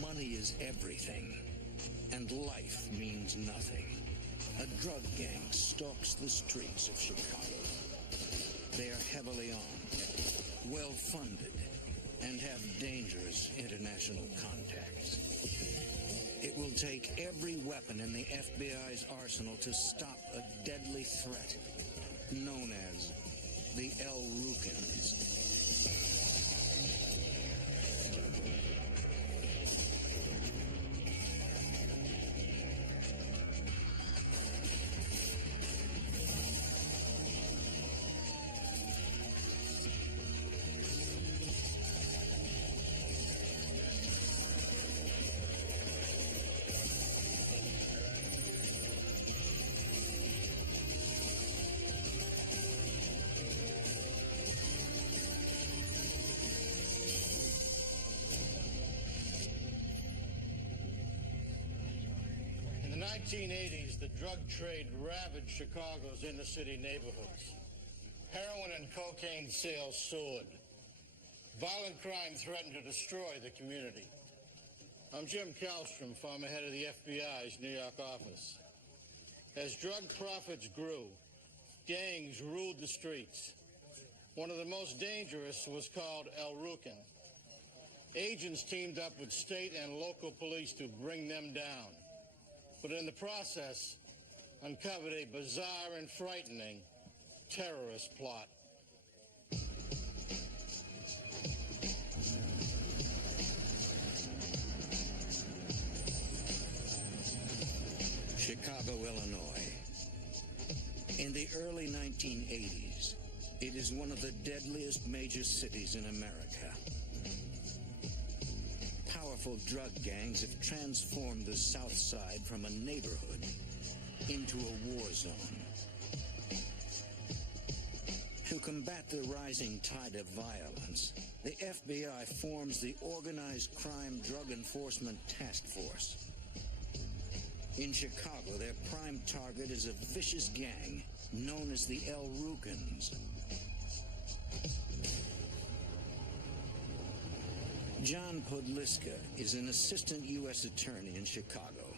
Money is everything, and life means nothing. A drug gang stalks the streets of Chicago. They are heavily armed, well-funded, and have dangerous international contacts. It will take every weapon in the FBI's arsenal to stop a deadly threat known as the El-Rukins. In the 1980s, the drug trade ravaged Chicago's inner-city neighborhoods. Heroin and cocaine sales soared. Violent crime threatened to destroy the community. I'm Jim Kallstrom, former head of the FBI's New York office. As drug profits grew, gangs ruled the streets. One of the most dangerous was called El-Rukin. Agents teamed up with state and local police to bring them down, but in the process, uncovered a bizarre and frightening terrorist plot. Chicago, Illinois. In the early 1980s, it is one of the deadliest major cities in America. Powerful drug gangs have transformed the South Side from a neighborhood into a war zone. To combat the rising tide of violence, the FBI forms the Organized Crime Drug Enforcement Task Force. In Chicago, their prime target is a vicious gang known as the El-Rukins. John Podliska is an assistant U.S. attorney in Chicago.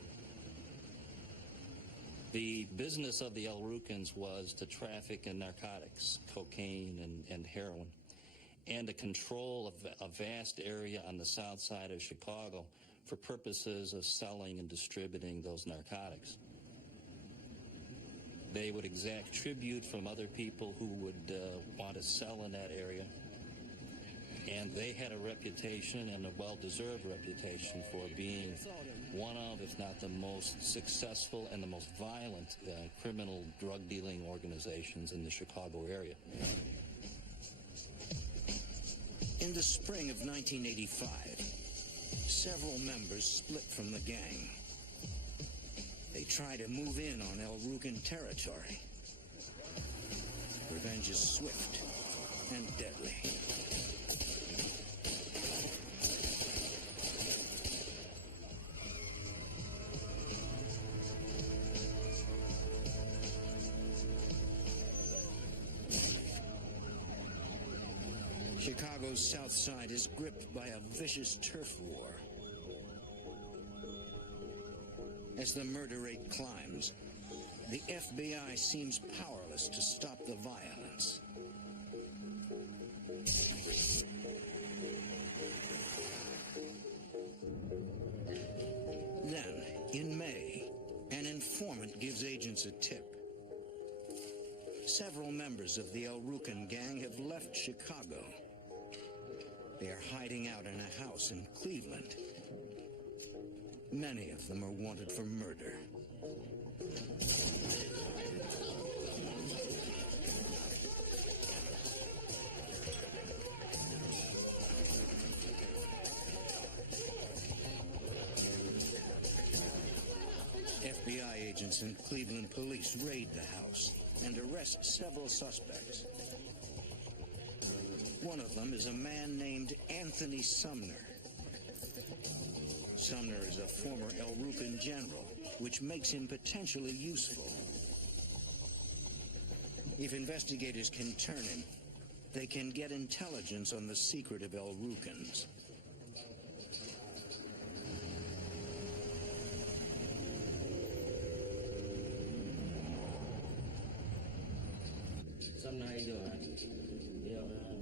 The business of the El-Rukins was to traffic in narcotics, cocaine and heroin, and to control a vast area on the south side of Chicago for purposes of selling and distributing those narcotics. They would exact tribute from other people who would want to sell in that area, and they had a reputation, and a well-deserved reputation, for being one of, if not the most successful and the most violent criminal drug-dealing organizations in the Chicago area. In the spring of 1985, several members split from the gang. They try to move in on El-Rukin territory. Revenge is swift and deadly. Chicago's South Side is gripped by a vicious turf war. As the murder rate climbs, the FBI seems powerless to stop the violence. Then, in May, an informant gives agents a tip. Several members of the El-Rukin gang have left Chicago. They are hiding out in a house in Cleveland. Many of them are wanted for murder. FBI agents and Cleveland police raid the house and arrest several suspects. One of them is a man named Anthony Sumner. Sumner is a former El-Rukin general, which makes him potentially useful. If investigators can turn him, they can get intelligence on the secret of El-Rukins.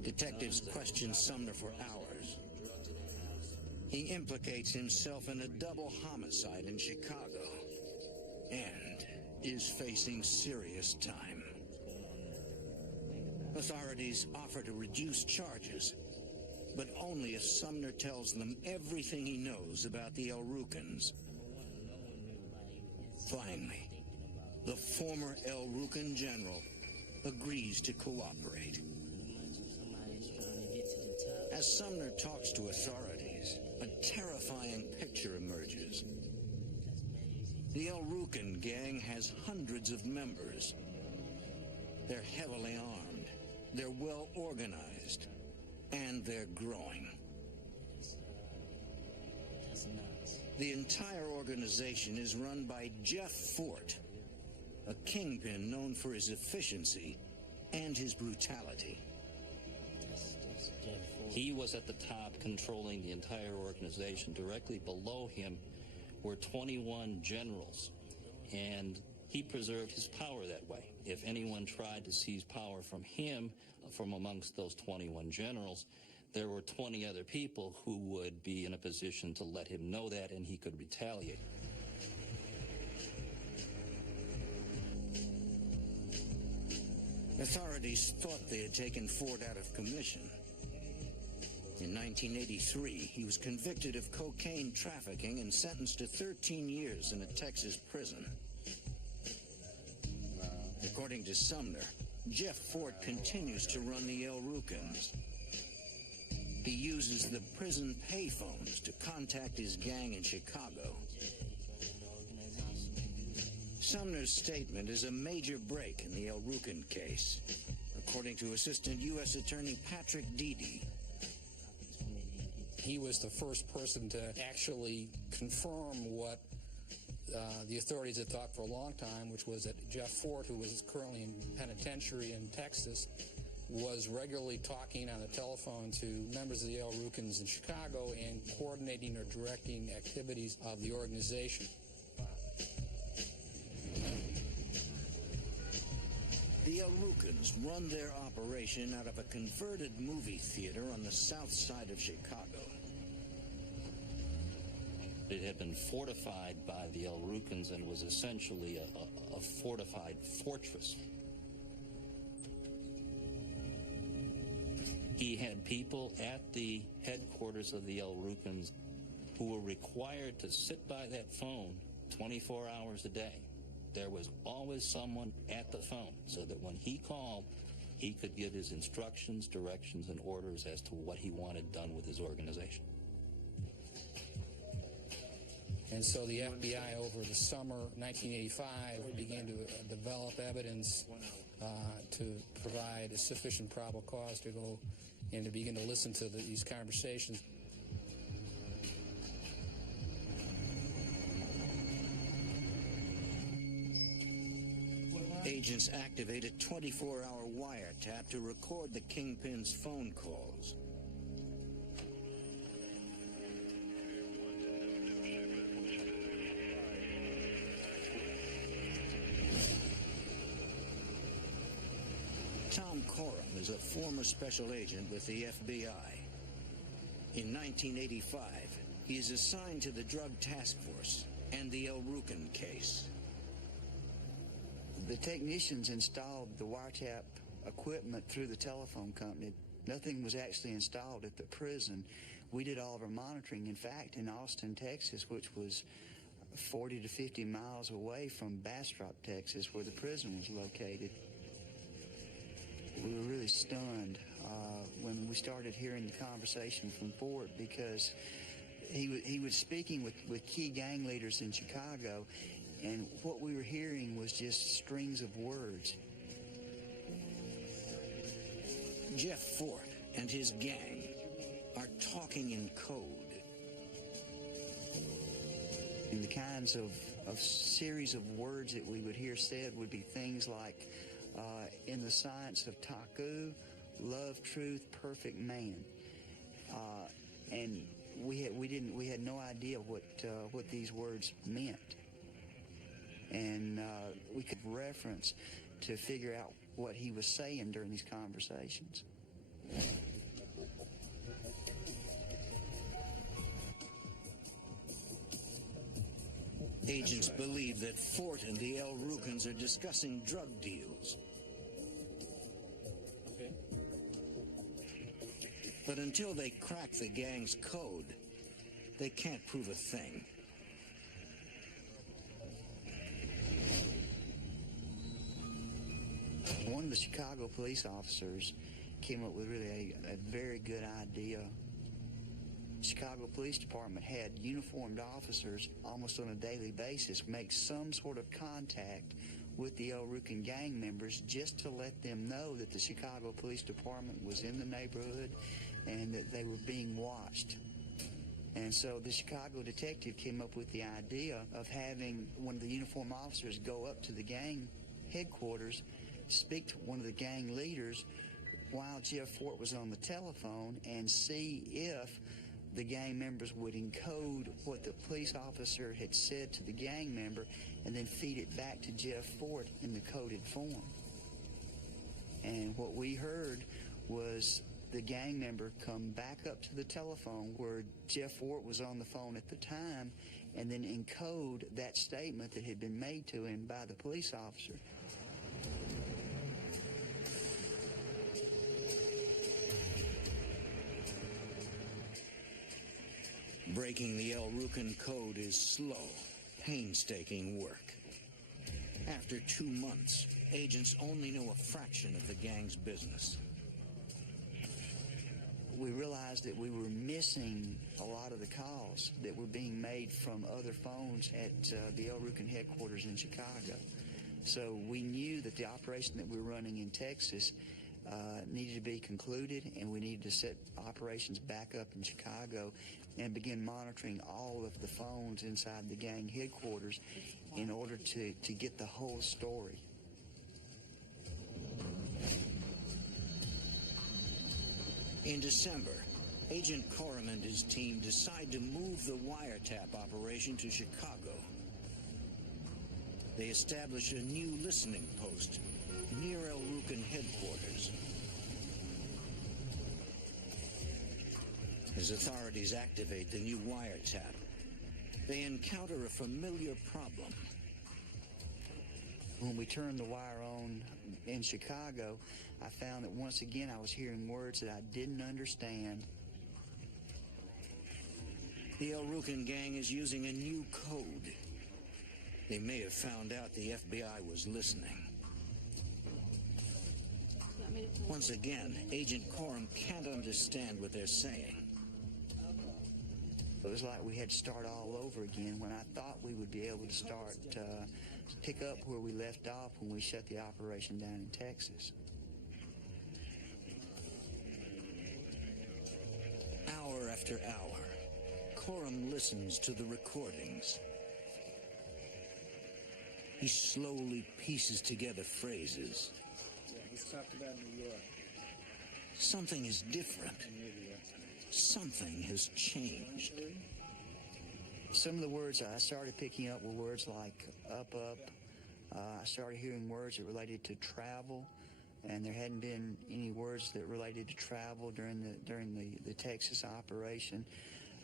Detectives questioned Sumner for hours. He implicates himself in a double homicide in Chicago and is facing serious time. Authorities offer to reduce charges, but only if Sumner tells them everything he knows about the El Rukns. Finally, the former El Rukn general agrees to cooperate. As Sumner talks to authorities, a terrifying picture emerges. The El Rukn gang has hundreds of members. They're heavily armed, they're well organized, and they're growing. The entire organization is run by Jeff Fort, a kingpin known for his efficiency and his brutality. He was at the top, controlling the entire organization. Directly below him were 21 generals, and he preserved his power that way. If anyone tried to seize power from him, from amongst those 21 generals, there were 20 other people who would be in a position to let him know that, and he could retaliate. Authorities thought they had taken Ford out of commission. In 1983, he was convicted of cocaine trafficking and sentenced to 13 years in a Texas prison. According to Sumner, Jeff Fort continues to run the El Rukns. He uses the prison payphones to contact his gang in Chicago. Sumner's statement is a major break in the El Rukn case, according to Assistant U.S. Attorney Patrick Deedy. He was the first person to actually confirm what the authorities had thought for a long time, which was that Jeff Fort, who was currently in penitentiary in Texas, was regularly talking on the telephone to members of the El Rukns in Chicago and coordinating or directing activities of the organization. The El Rukns run their operation out of a converted movie theater on the south side of Chicago. It had been fortified by the El Rukns and was essentially a fortified fortress. He had people at the headquarters of the El Rukns who were required to sit by that phone 24 hours a day. There was always someone at the phone so that when he called, he could give his instructions, directions, and orders as to what he wanted done with his organization. And so the FBI over the summer 1985 began to develop evidence to provide a sufficient probable cause to go and to begin to listen to these conversations. Agents activate a 24-hour wiretap to record the Kingpin's phone calls. Tom Coram is a former special agent with the FBI. In 1985, he is assigned to the Drug Task Force and the El Rukn case. The technicians installed the wiretap equipment through the telephone company. Nothing was actually installed at the prison. We did all of our monitoring. In fact, in Austin, Texas, which was 40 to 50 miles away from Bastrop, Texas, where the prison was located. We were really stunned when we started hearing the conversation from Ford, because he was speaking with key gang leaders in Chicago, and what we were hearing was just strings of words. Jeff Fort and his gang are talking in code. And the kinds of series of words that we would hear said would be things like, in the science of Taku, love, truth, perfect man. And we had no idea what these words meant. And we could reference to figure out what he was saying during these conversations. Agents believe that Fort and the El Rukns are discussing drug deals. Okay. But until they crack the gang's code, they can't prove a thing. One of the Chicago police officers came up with really a very good idea. Chicago Police Department had uniformed officers almost on a daily basis make some sort of contact with the El Rukn gang members just to let them know that the Chicago Police Department was in the neighborhood and that they were being watched. And so the Chicago detective came up with the idea of having one of the uniformed officers go up to the gang headquarters, speak to one of the gang leaders while Jeff Fort was on the telephone, and see if the gang members would encode what the police officer had said to the gang member and then feed it back to Jeff Fort in the coded form. And what we heard was the gang member come back up to the telephone where Jeff Fort was on the phone at the time and then encode that statement that had been made to him by the police officer. Breaking the El Rukn code is slow, painstaking work. After 2 months, agents only know a fraction of the gang's business. We realized that we were missing a lot of the calls that were being made from other phones at the El Rukn headquarters in Chicago. So we knew that the operation that we were running in Texas needed to be concluded, and we needed to set operations back up in Chicago and begin monitoring all of the phones inside the gang headquarters in order to get the whole story. In December, Agent Coram and his team decide to move the wiretap operation to Chicago. They establish a new listening post near El Rukn headquarters. As authorities activate the new wiretap, they encounter a familiar problem. When we turned the wire on in Chicago, I found that once again I was hearing words that I didn't understand. The El Rukn gang is using a new code. They may have found out the FBI was listening. Once again, Agent Coram can't understand what they're saying. It was like we had to start all over again when I thought we would be able to start pick up where we left off when we shut the operation down in Texas. Hour after hour, Coram listens to the recordings. He slowly pieces together phrases. Let's talk about New York. Something is different. Something has changed. Some of the words I started picking up were words like up. I started hearing words that related to travel, and there hadn't been any words that related to travel during the Texas operation.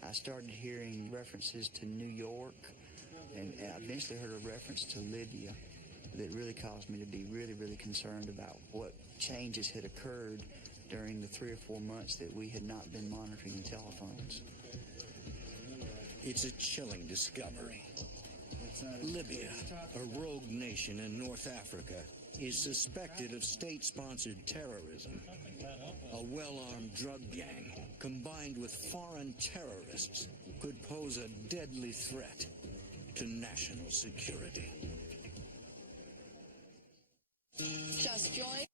I started hearing references to New York, and I eventually heard a reference to Libya that really caused me to be really, really concerned about what changes had occurred during the 3 or 4 months that we had not been monitoring the telephones. It's a chilling discovery. Libya, a rogue nation in North Africa, is suspected of state-sponsored terrorism. A well-armed drug gang, combined with foreign terrorists, could pose a deadly threat to national security. Just join.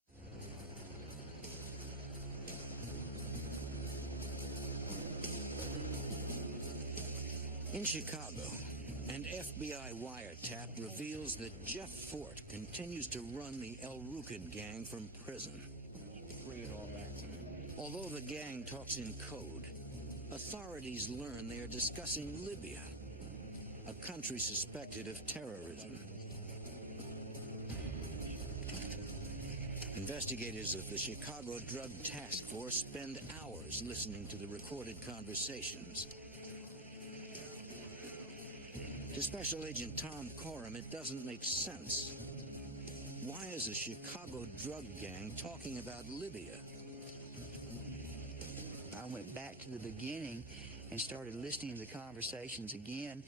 In Chicago, an FBI wiretap reveals that Jeff Fort continues to run the El Rukn gang from prison. Bring it all back to me. Although the gang talks in code, authorities learn they are discussing Libya, a country suspected of terrorism. Investigators of the Chicago Drug Task Force spend hours listening to the recorded conversations. To Special Agent Tom Coram, it doesn't make sense. Why is a Chicago drug gang talking about Libya? I went back to the beginning and started listening to the conversations again,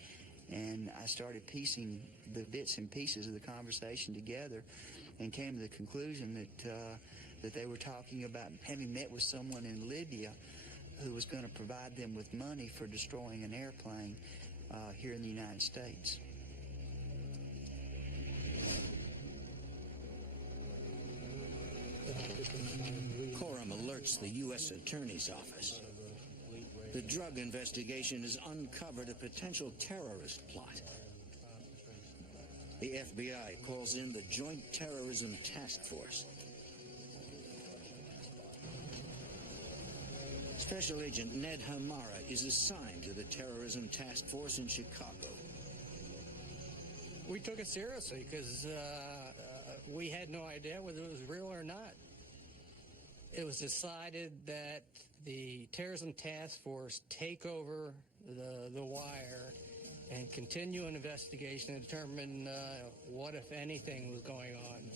and I started piecing the bits and pieces of the conversation together and came to the conclusion that they were talking about having met with someone in Libya who was going to provide them with money for destroying an airplane here in the United States. Coram alerts the U.S. Attorney's Office. The drug investigation has uncovered a potential terrorist plot. The FBI calls in the Joint Terrorism Task Force. Special Agent Ned Hamara is assigned to the Terrorism Task Force in Chicago. We took it seriously because we had no idea whether it was real or not. It was decided that the Terrorism Task Force take over the wire and continue an investigation and determine what, if anything, was going on.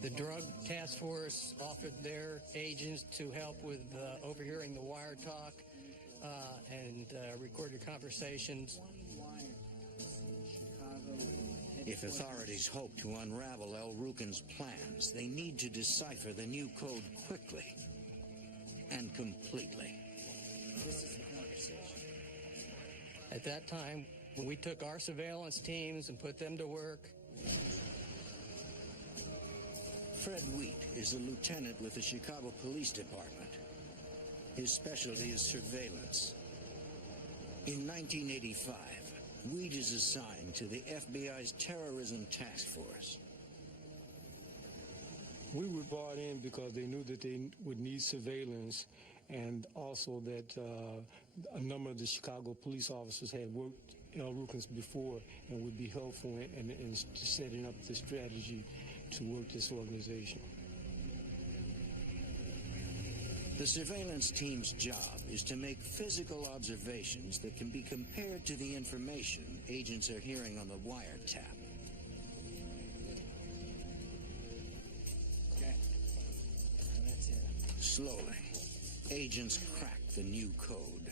The Drug Task Force offered their agents to help with overhearing the wire talk and recorded conversations. If authorities hope to unravel El Rukin's plans, they need to decipher the new code quickly and completely. At that time, we took our surveillance teams and put them to work. Fred Wheat is a lieutenant with the Chicago Police Department. His specialty is surveillance. In 1985, Wheat is assigned to the FBI's Terrorism Task Force. We were brought in because they knew that they would need surveillance, and also that a number of the Chicago police officers had worked El Rukin's before and would be helpful in setting up the strategy to work this organization. The surveillance team's job is to make physical observations that can be compared to the information agents are hearing on the wiretap. Okay. That's it. Slowly, agents crack the new code.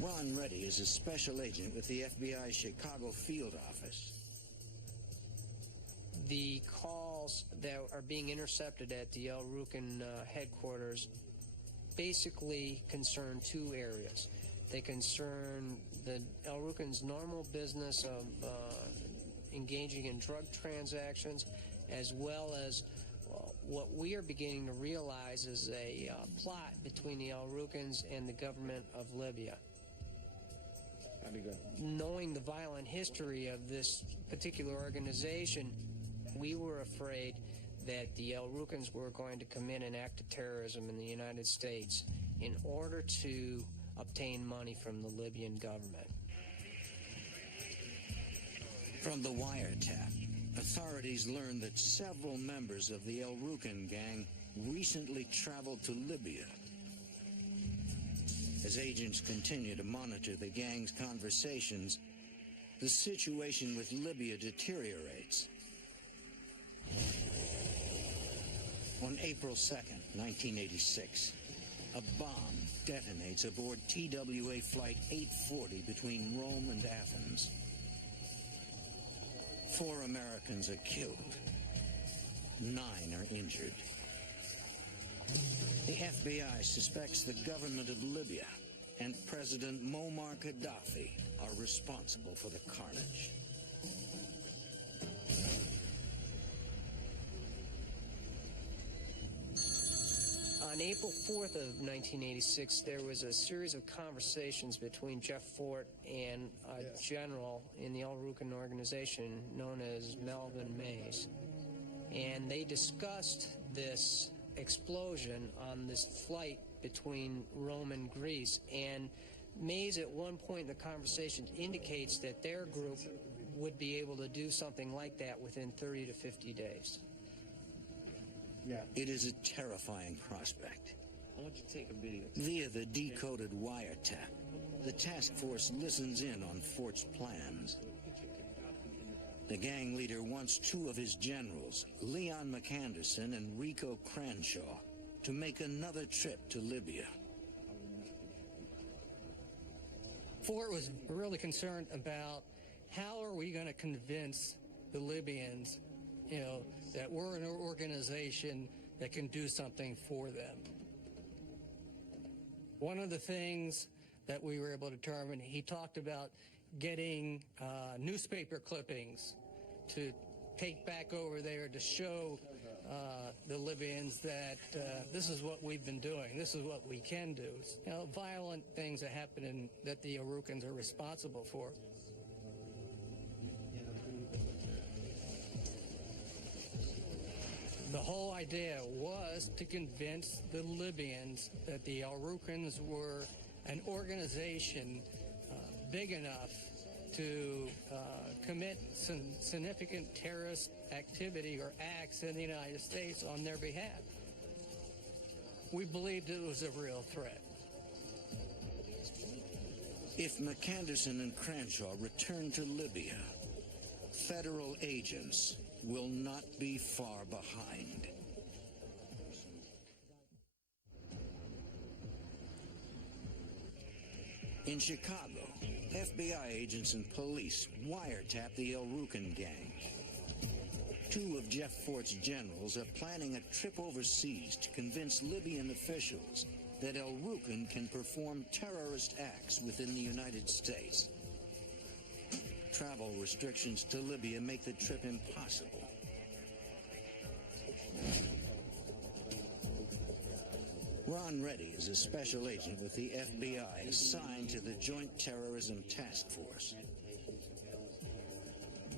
Ron Reddy is a special agent with the FBI Chicago field office. The calls that are being intercepted at the El Rukin headquarters basically concern two areas. They concern the El Rukin's normal business of engaging in drug transactions, as well as what we are beginning to realize is a plot between the El Rukins and the government of Libya. How'd it go? Knowing the violent history of this particular organization, we were afraid that the El Rukins were going to commit an act of terrorism in the United States in order to obtain money from the Libyan government. From the wiretap, authorities learned that several members of the El Rukin gang recently traveled to Libya. As agents continue to monitor the gang's conversations, the situation with Libya deteriorates. On April 2nd, 1986, a bomb detonates aboard TWA Flight 840 between Rome and Athens. 4 Americans are killed. 9 are injured. The FBI suspects the government of Libya and President Muammar Gaddafi are responsible for the carnage. On April 4th of 1986, there was a series of conversations between Jeff Fort and a general in the El Rukin organization known as Melvin Mays. and they discussed this explosion on this flight between Rome and Greece. And Mays at one point in the conversation indicates that their group would be able to do something like that within 30 to 50 days. Yeah. It is a terrifying prospect. I want you to take a video. Via the decoded wiretap, the task force listens in on Fort's plans. The gang leader wants two of his generals, Leon McAnderson and Rico Cranshaw, to make another trip to Libya. Fort was really concerned about how are we going to convince the Libyans, that we're an organization that can do something for them. One of the things that we were able to determine, he talked about getting newspaper clippings to take back over there to show the Libyans that this is what we've been doing, this is what we can do. Violent things that happen that the Arukans are responsible for. The whole idea was to convince the Libyans that the Arukans were an organization big enough to commit some significant terrorist activity or acts in the United States on their behalf. We believed it was a real threat. If McAnderson and Cranshaw return to Libya, federal agents will not be far behind. In Chicago, FBI agents and police wiretap the El Rukan gang. Two of Jeff Fort's generals are planning a trip overseas to convince Libyan officials that El Rukan can perform terrorist acts within the United States. Travel restrictions to Libya make the trip impossible. Ron Reddy is a special agent with the FBI assigned to the Joint Terrorism Task Force.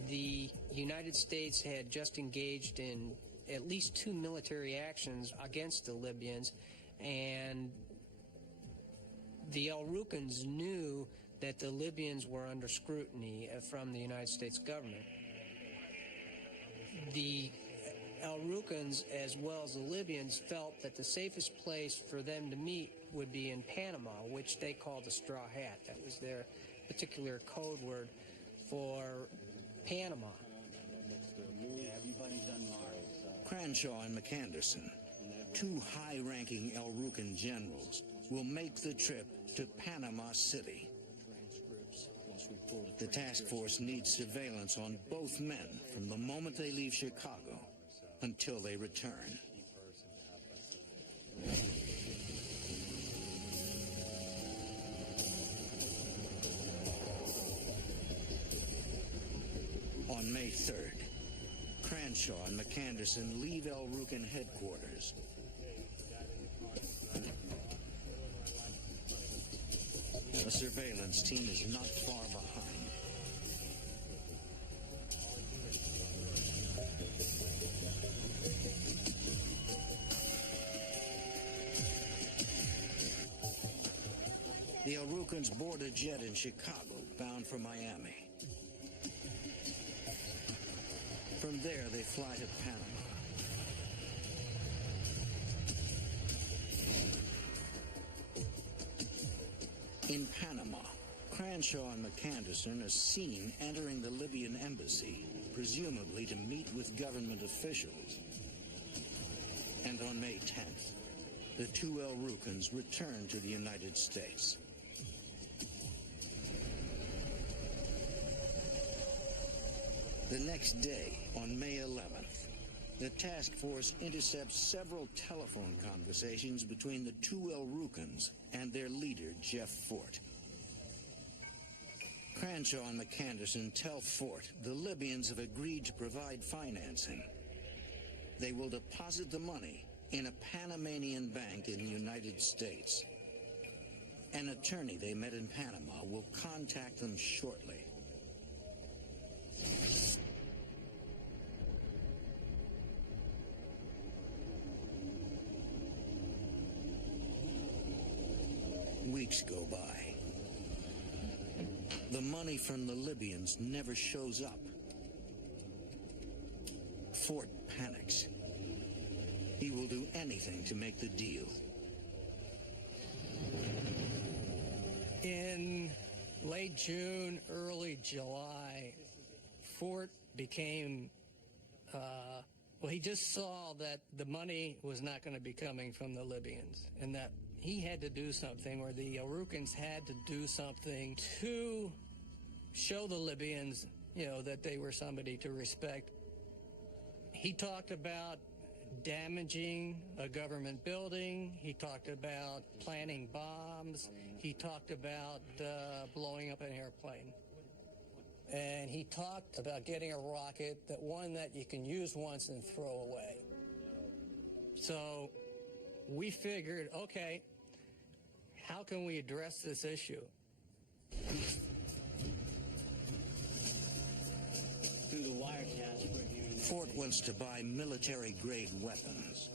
The United States had just engaged in at least 2 military actions against the Libyans, and the El Rukans knew that the Libyans were under scrutiny from the United States government. The El Rukans, as well as the Libyans, felt that the safest place for them to meet would be in Panama, which they called the Straw Hat. That was their particular code word for Panama. Cranshaw and McAnderson, two high-ranking El Rukan generals, will make the trip to Panama City. The task force needs surveillance on both men from the moment they leave Chicago until they return. On May 3rd, Cranshaw and McAnderson leave El Rukan headquarters. The surveillance team is not far behind. The El Rukans board a jet in Chicago, bound for Miami. From there, they fly to Panama. In Panama, Cranshaw and McAnderson are seen entering the Libyan embassy, presumably to meet with government officials. And on May 10th, the two El Rukans return to the United States. The next day, on May 11th, the task force intercepts several telephone conversations between the two El Rukans and their leader, Jeff Fort. Cranshaw and McAnderson tell Fort the Libyans have agreed to provide financing. They will deposit the money in a Panamanian bank in the United States. An attorney they met in Panama will contact them shortly. weeks go by. The money from the Libyans never shows up. Fort panics. He will do anything to make the deal. In late June, early July, Fort became, he just saw that the money was not going to be coming from the Libyans, and that he had to do something, or the Arukans had to do something to show the Libyans, that they were somebody to respect. He talked about damaging a government building. He talked about planting bombs. He talked about blowing up an airplane. And he talked about getting a rocket, one that you can use once and throw away. So we figured, okay, how can we address this issue? Through the wiretaps we're hearing. Fort wants to buy military-grade weapons.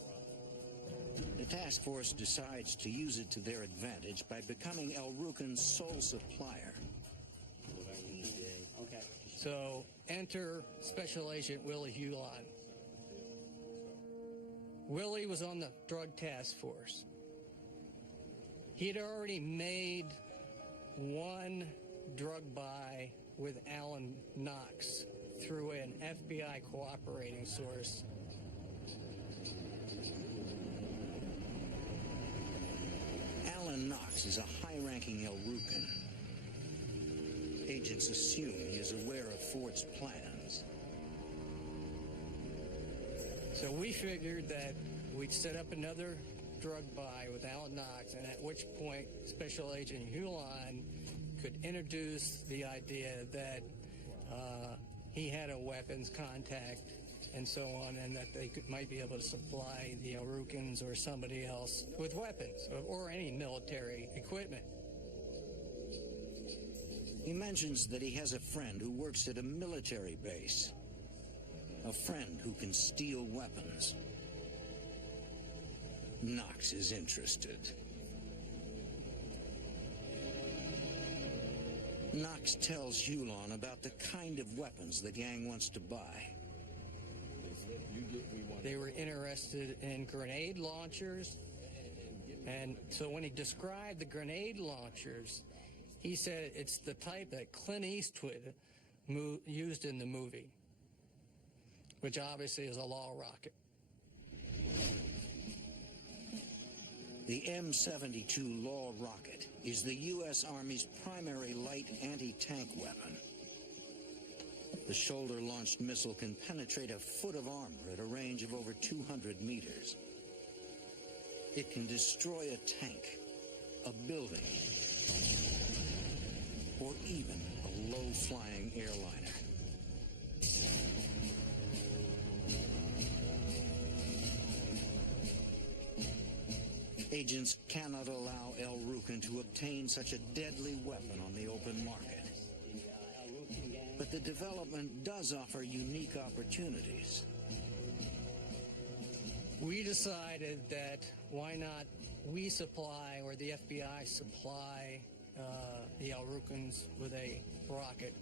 The task force decides to use it to their advantage by becoming El Rukan's sole supplier. Okay. So enter Special Agent Willie Hulon. Willie was on the drug task force. He had already made one drug buy with Alan Knox through an FBI cooperating source. Alan Knox is a high-ranking El Rukan. Agents assume he is aware of Fort's plans. So we figured that we'd set up another drug buy with Alan Knox, and at which point Special Agent Hulon could introduce the idea that he had a weapons contact and so on, and that they might be able to supply the Arukans or somebody else with weapons or any military equipment. He mentions that he has a friend who works at a military base. A friend who can steal weapons. Knox is interested. Knox tells Hulon about the kind of weapons the gang wants to buy. They were interested in grenade launchers, and so when he described the grenade launchers, he said it's the type that Clint Eastwood used in the movie, which obviously is a law rocket. The M72 Law rocket is the U.S. Army's primary light anti-tank weapon. The shoulder-launched missile can penetrate a foot of armor at a range of over 200 meters. It can destroy a tank, a building, or even a low-flying airliner. Agents cannot allow El Rukan to obtain such a deadly weapon on the open market. But the development does offer unique opportunities. We decided that why not we supply, or the FBI supply, the El Rukans with a rocket.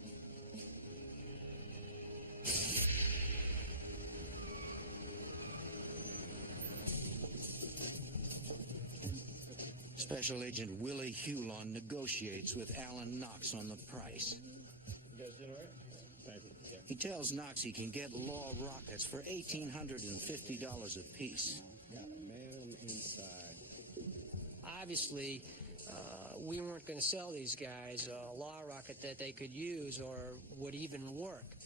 Special Agent Willie Hulon negotiates with Alan Knox on the price. You guys did all right? Thank you. Yeah. He tells Knox he can get law rockets for $1,850 apiece. Got a man inside. Obviously, we weren't going to sell these guys a law rocket that they could use or would even work.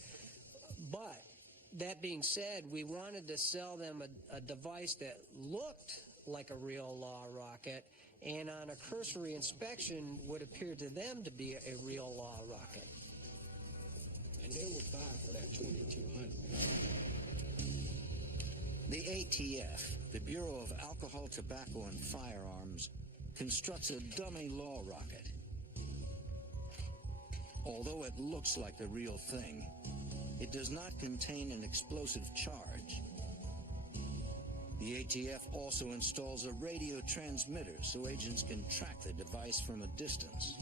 But that being said, we wanted to sell them a device that looked like a real law rocket, and on a cursory inspection would appear to them to be a real law rocket. And they will buy for that $2,200. The ATF, the Bureau of Alcohol, Tobacco, and Firearms, constructs a dummy law rocket. Although it looks like the real thing, it does not contain an explosive charge. The ATF also installs a radio transmitter so agents can track the device from a distance.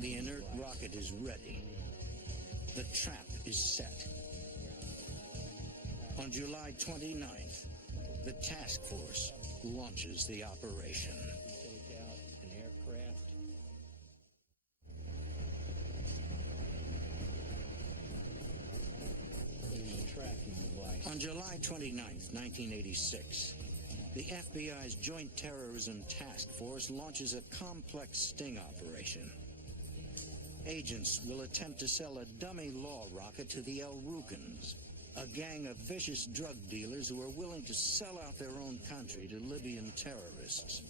The inert rocket is ready. The trap is set. On July 29th, the task force launches the operation. Take out an aircraft. There's a tracking device. On July 29th, 1986, the FBI's Joint Terrorism Task Force launches a complex sting operation. Agents will attempt to sell a dummy law rocket to the El Rukns, a gang of vicious drug dealers who are willing to sell out their own country to Libyan terrorists.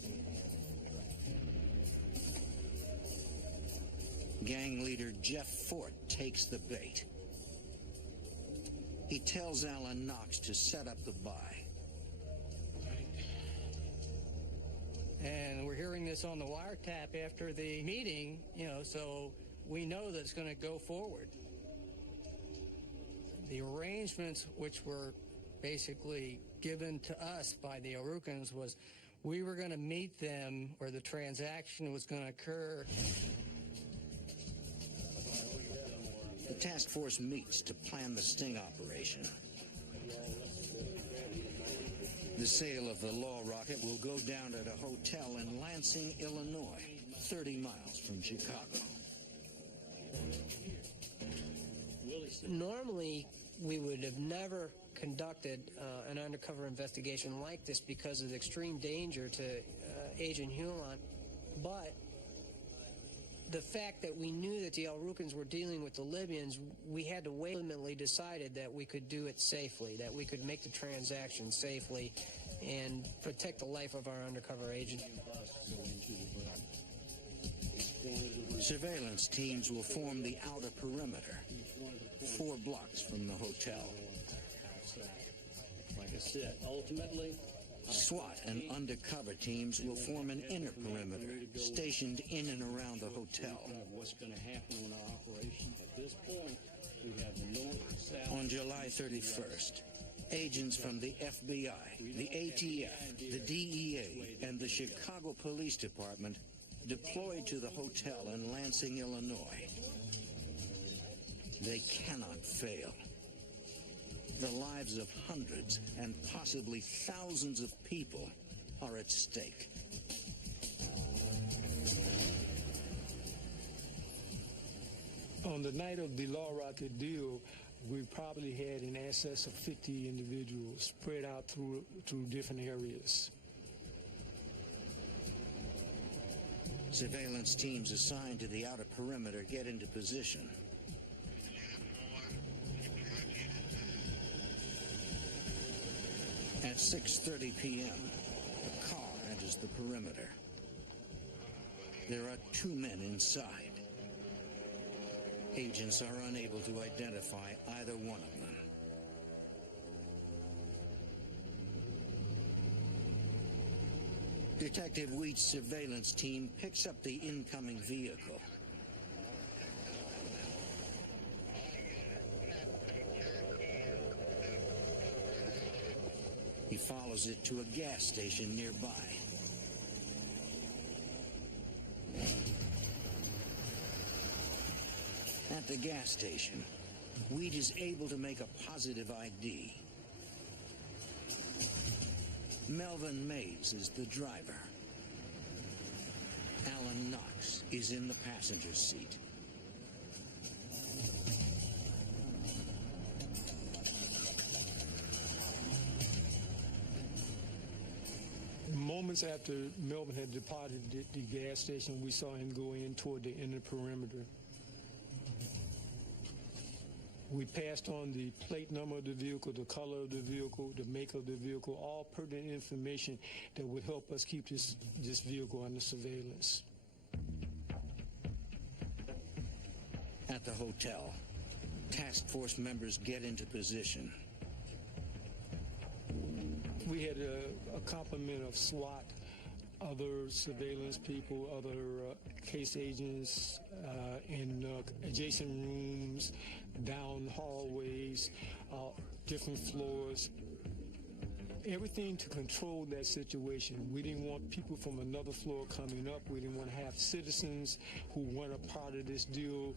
Gang leader Jeff Fort takes the bait. He tells Alan Knox to set up the buy. And we're hearing this on the wiretap after the meeting, so we know that it's going to go forward. The arrangements which were basically given to us by the El Rukns was we were going to meet them where the transaction was going to occur. The task force meets to plan the sting operation. The sale of the law rocket will go down at a hotel in Lansing, Illinois, 30 miles from Chicago. Normally, we would have never conducted an undercover investigation like this because of the extreme danger to Agent Hulan, but the fact that we knew that the El Rukns were dealing with the Libyans, we had to wait. Ultimately decided that we could do it safely, that we could make the transaction safely and protect the life of our undercover agent. Surveillance teams will form the outer perimeter, 4 blocks from the hotel. Like I said, ultimately, SWAT and undercover teams will form an inner perimeter, stationed in and around the hotel. What's going to happen in our operation? At this point, we have the north, south. On July 31st, agents from the FBI, the ATF, the DEA, and the Chicago Police Department deployed to the hotel in Lansing, Illinois. They cannot fail. The lives of hundreds and possibly thousands of people are at stake. On the night of the law rocket deal, we probably had in excess of 50 individuals spread out through different areas. Surveillance teams assigned to the outer perimeter get into position. At 6:30 p.m., a car enters the perimeter. There are 2 men inside. Agents are unable to identify either one of them. Detective Wheat's surveillance team picks up the incoming vehicle. He follows it to a gas station nearby. At the gas station, Wheat is able to make a positive ID. Melvin Mays is the driver. Alan Knox is in the passenger seat. Moments after Melvin had departed the gas station, we saw him go in toward the inner perimeter. We passed on the plate number of the vehicle, the color of the vehicle, the make of the vehicle, all pertinent information that would help us keep this vehicle under surveillance. At the hotel, task force members get into position. We had a complement of SWAT other surveillance people, other case agents in adjacent rooms, down hallways, different floors. Everything to control that situation. We didn't want people from another floor coming up. We didn't want to have citizens who weren't a part of this deal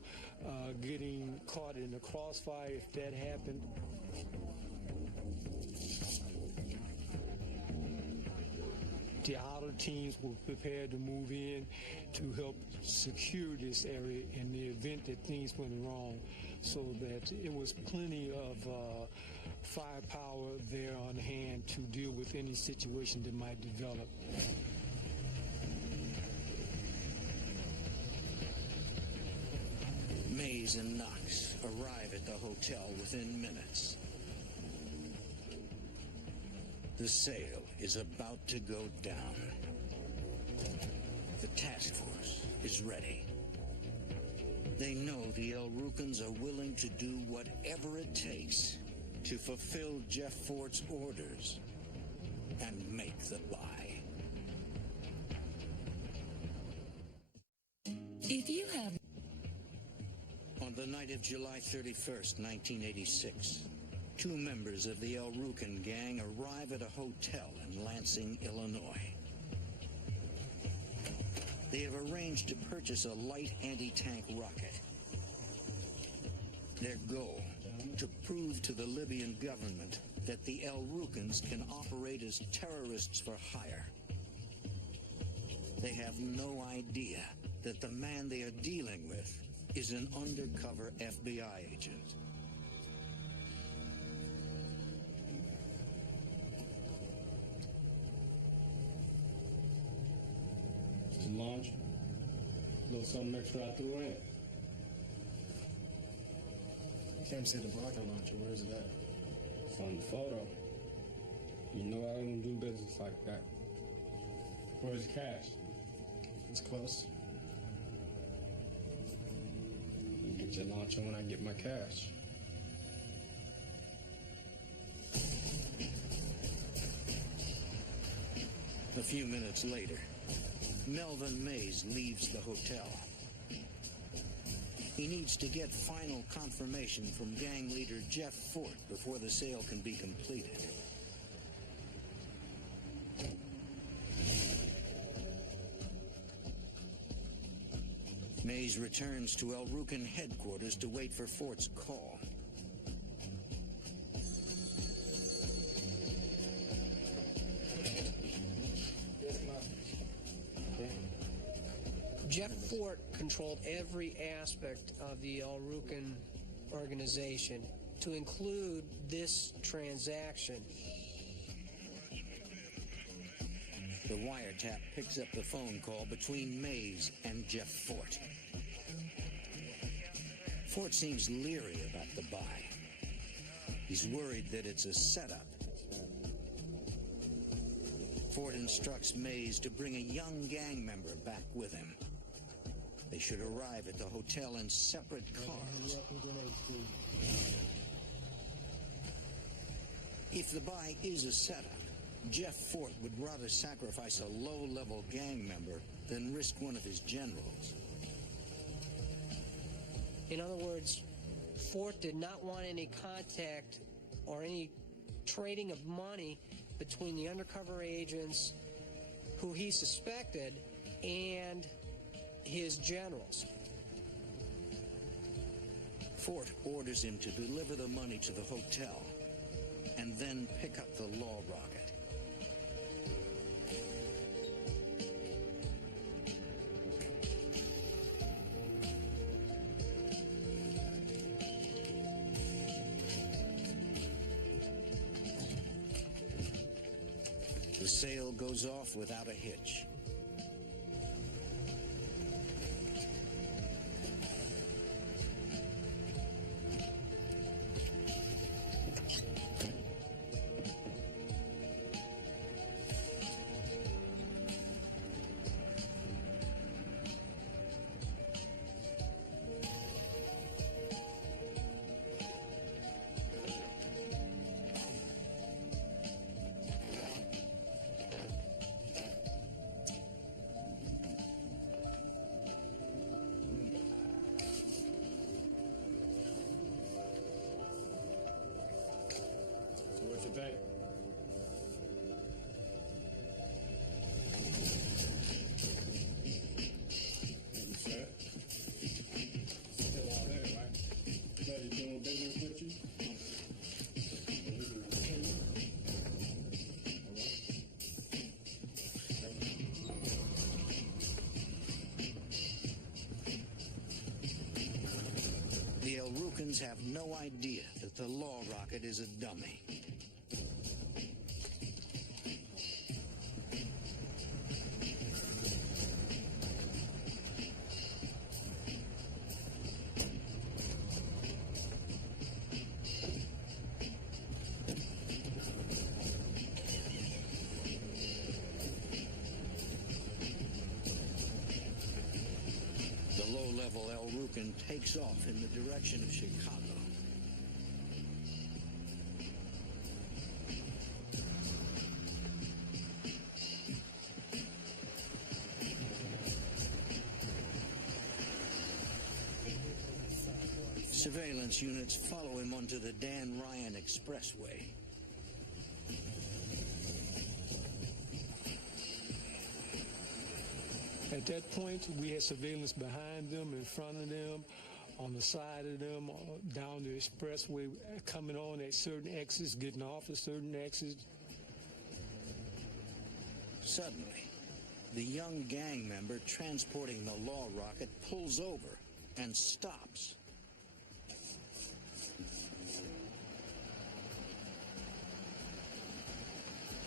getting caught in the crossfire if that happened. The outer teams were prepared to move in to help secure this area in the event that things went wrong, so that it was plenty of firepower there on hand to deal with any situation that might develop. Mays and Knox arrive at the hotel within minutes. The sale is about to go down. The task force is ready. They know the El Rukns are willing to do whatever it takes to fulfill Jeff Fort's orders and make the buy. If you have... On the night of July 31st, 1986, two members of the El Rukn gang arrive at a hotel in Lansing, Illinois. They have arranged to purchase a light anti-tank rocket. Their goal, to prove to the Libyan government that the El Rukns can operate as terrorists for hire. They have no idea that the man they are dealing with is an undercover FBI agent. Some lunch, a little something extra out the rent. Can't see the rocket launcher. Where is it at? It's on the photo. You know I don't do business like that. Where's the cash? It's close. You get your launcher when I get my cash. A few minutes later, Melvin Mays leaves the hotel. He needs to get final confirmation from gang leader Jeff Fort before the sale can be completed. Mays returns to El Rukn headquarters to wait for Fort's call. Jeff Fort controlled every aspect of the El Rukn organization, to include this transaction. The wiretap picks up the phone call between Mays and Jeff Fort. Fort seems leery about the buy. He's worried that it's a setup. Fort instructs Mays to bring a young gang member back with him. They should arrive at the hotel in separate cars. If the buy is a setup, Jeff Fort would rather sacrifice a low-level gang member than risk one of his generals. In other words, Fort did not want any contact or any trading of money between the undercover agents who he suspected and his generals. Fort orders him to deliver the money to the hotel and then pick up the law rocket. The sale goes off without a hitch. Rukens have no idea that the law rocket is a dummy. The low-level El Ruken takes off in the direction of Chicago. Surveillance units follow him onto the Dan Ryan Expressway. At that point, we had surveillance behind them, in front of them, on the side of them, down the expressway, coming on at certain exits, getting off at certain exits. Suddenly, the young gang member transporting the law rocket pulls over and stops.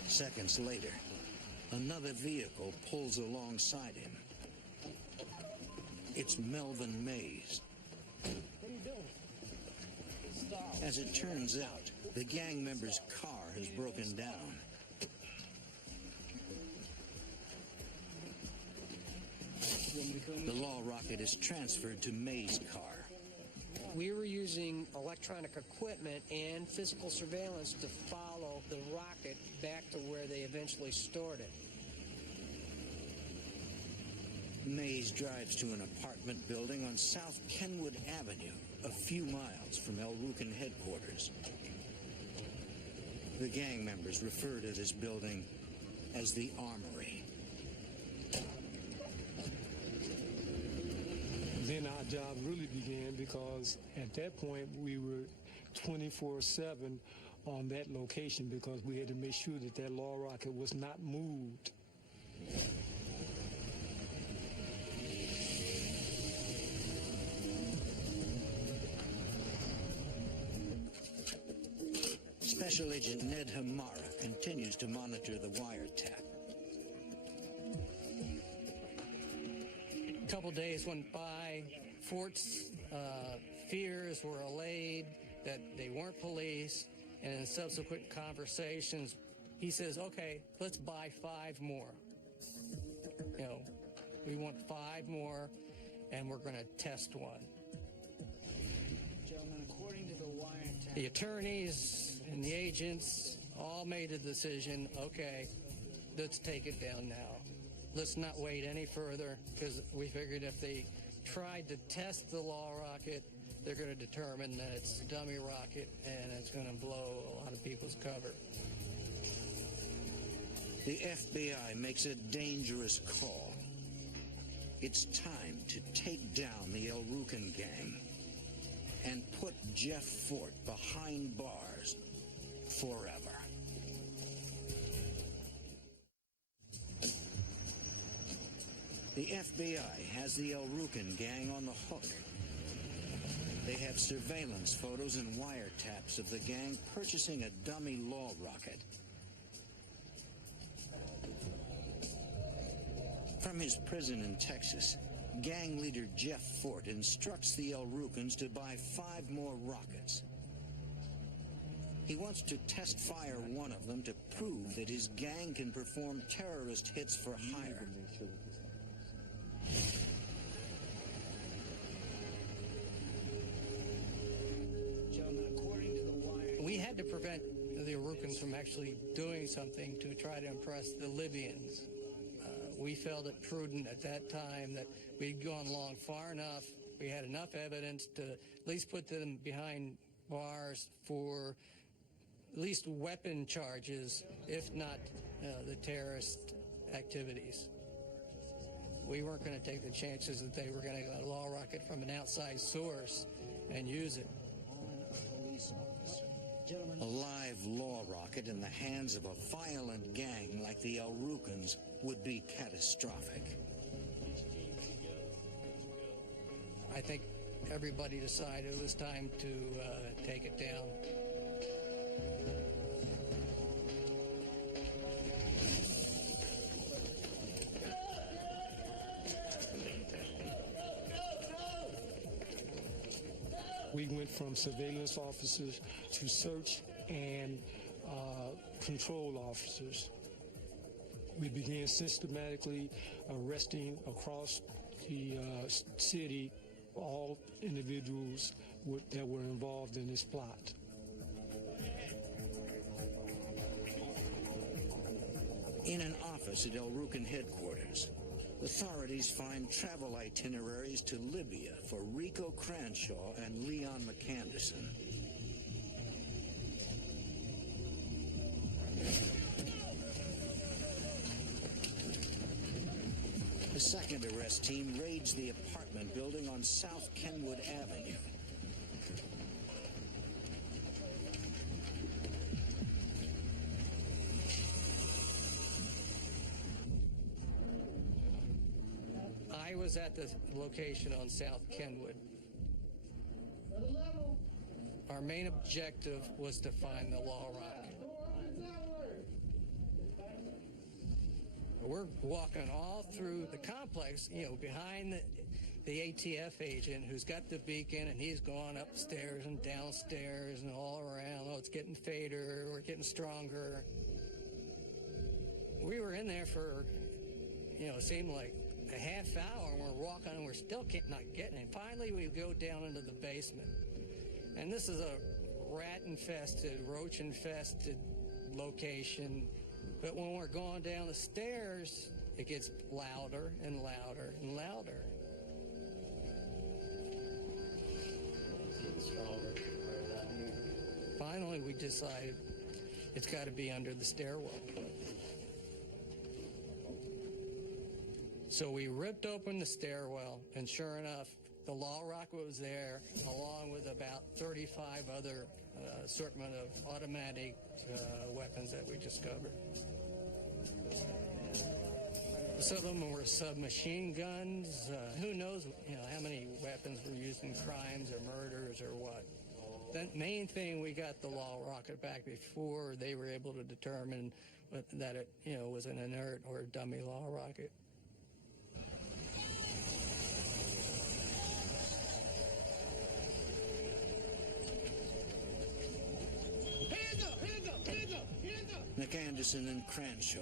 Seconds later, another vehicle pulls alongside him. It's Melvin Mays. What are you doing? Stop. As it turns out, the gang member's car has broken down. The law rocket is transferred to Mays' car. We were using electronic equipment and physical surveillance to follow the rocket back to where they eventually stored it. Mays drives to an apartment building on South Kenwood Avenue, a few miles from El Ruken headquarters. The gang members refer to this building as the Armory. Then our job really began, because at that point we were 24/7 on that location, because we had to make sure that that law rocket was not moved. Special Agent Ned Hamara continues to monitor the wiretap. A couple days went by. Fort's fears were allayed that they weren't police, and in subsequent conversations, he says, okay, let's buy 5 more. You know, we want 5 more, and we're going to test one. Gentlemen, according to the wiretap, The attorneys and the agents all made a decision, okay, let's take it down now. Let's not wait any further, because we figured if they tried to test the law rocket, they're going to determine that it's a dummy rocket and it's going to blow a lot of people's cover. The FBI makes a dangerous call. It's time to take down the El Ruken gang and put Jeff Fort behind bars forever. The FBI has the El Ruken gang on the hook. They have surveillance photos and wiretaps of the gang purchasing a dummy law rocket. From his prison in Texas, gang leader Jeff Fort instructs the El Rukens to buy 5 more rockets. He wants to test fire one of them to prove that his gang can perform terrorist hits for hire. We had to prevent the Rukens from actually doing something to try to impress the Libyans. We felt it prudent at that time that we'd gone along far enough, we had enough evidence to at least put them behind bars for at least weapon charges, if not the terrorist activities. We weren't going to take the chances that they were going to get a law rocket from an outside source and use it. A live law rocket in the hands of a violent gang like the El Rukens would be catastrophic. I think everybody decided it was time to take it down. We went from surveillance officers to search and control officers. We began systematically arresting across the city all individuals that were involved in this plot. In an office at El Rucan headquarters, authorities find travel itineraries to Libya for Rico Cranshaw and Leon McAnderson. The second arrest team raids the apartment building on South Kenwood Avenue. I was at the location on South Kenwood. Our main objective was to find the Law Rocket. We're walking all through the complex, behind the ATF agent who's got the beacon, and he's going upstairs and downstairs and all around. Oh, it's getting fainter, we're getting stronger. We were in there for, it seemed like a half hour, and we're walking and we're still not getting it. Finally, we go down into the basement. And this is a rat-infested, roach-infested location. But when we're going down the stairs, it gets louder and louder and louder. Finally, we decided it's got to be under the stairwell. So we ripped open the stairwell, and sure enough, the Law Rocket was there, along with about 35 other assortment of automatic weapons that we discovered. Some of them were submachine guns. Who knows, how many weapons were used in crimes or murders or what. The main thing, we got the Law Rocket back before they were able to determine that it, was an inert or a dummy Law Rocket. McAnderson and Cranshaw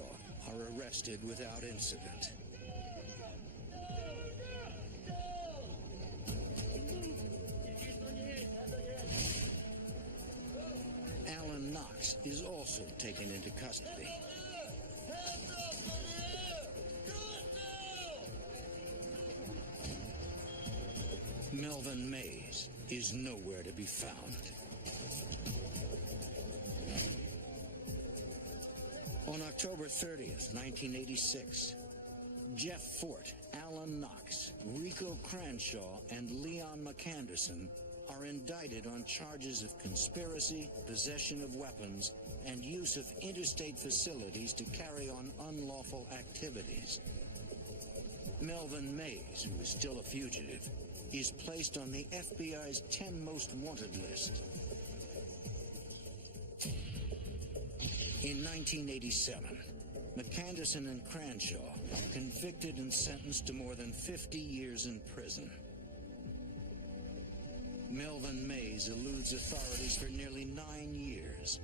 are arrested without incident. Alan Knox is also taken into custody. Melvin Mays is nowhere to be found. On October 30th, 1986, Jeff Fort, Alan Knox, Rico Cranshaw, and Leon McAnderson are indicted on charges of conspiracy, possession of weapons, and use of interstate facilities to carry on unlawful activities. Melvin Mays, who is still a fugitive, is placed on the FBI's 10 most wanted list. In 1987, McAnderson and Cranshaw are convicted and sentenced to more than 50 years in prison. Melvin Mays eludes authorities for nearly 9 years.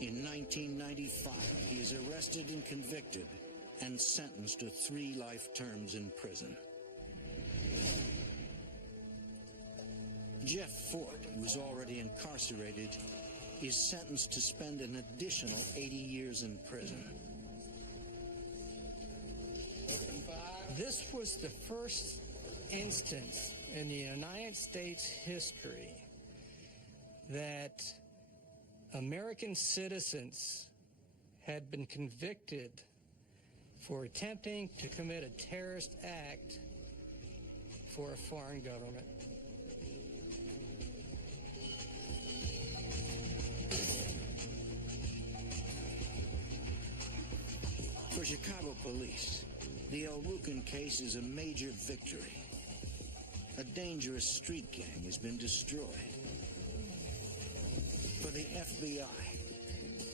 In 1995, he is arrested and convicted and sentenced to 3 life terms in prison. Jeff Fort, who is already incarcerated, is sentenced to spend an additional 80 years in prison. This was the first instance in the United States history that American citizens had been convicted for attempting to commit a terrorist act for a foreign government. For Chicago police, the El Rucan case is a major victory. A dangerous street gang has been destroyed. For the FBI,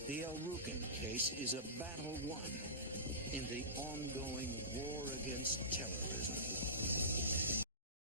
the El Rukin case is a battle won in the ongoing war against terrorism.